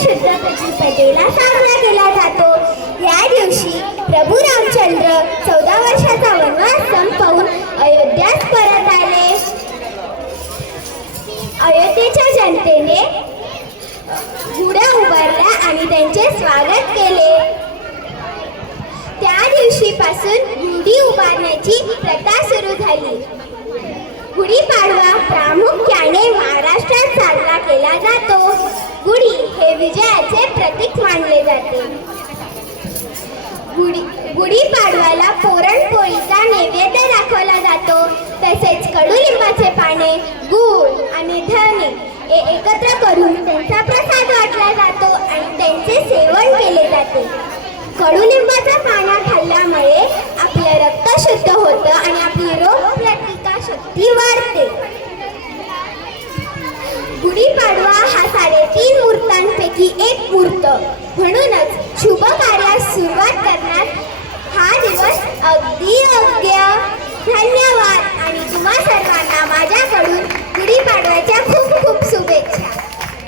शुद्ध प्रतिपदेला साजरा केला जातो। या दिवशी प्रभू रामचंद्र 14 वर्षाचा वनवास संपवून अयोध्यात परत आले। अयोध्येच्या जनतेने गुढ्या उभारल्या आणि त्यांचे स्वागत केले। त्या दिवशीपासून गुढी उभारण्याची प्रथा सुरू झाली। गुढीपाडवा प्रामुख्याने महाराष्ट्रात साजरा केला जातो। गुढी हे विजयाचे प्रतीक मानले जाते। गुढीपाडव्याला पुरणपोळीचा नैवेद्य दाखवला जातो। तसेच कडुलिंबाचे पाने, गूळ आणि धणे एकत्र करून त्यांचा प्रसाद वाटला जातो आणि त्यांचे सेवन केले जाते। कडुलिंबाचा पाना खाल्ल्यामुळे आपले रक्त शुद्ध होतं आणि आपली रोगप्रतिकारशक्ती वाढते। गुढीपाडवा हा 3.5 मुहूर्तांपैकी एक मुहूर्त, म्हणूनच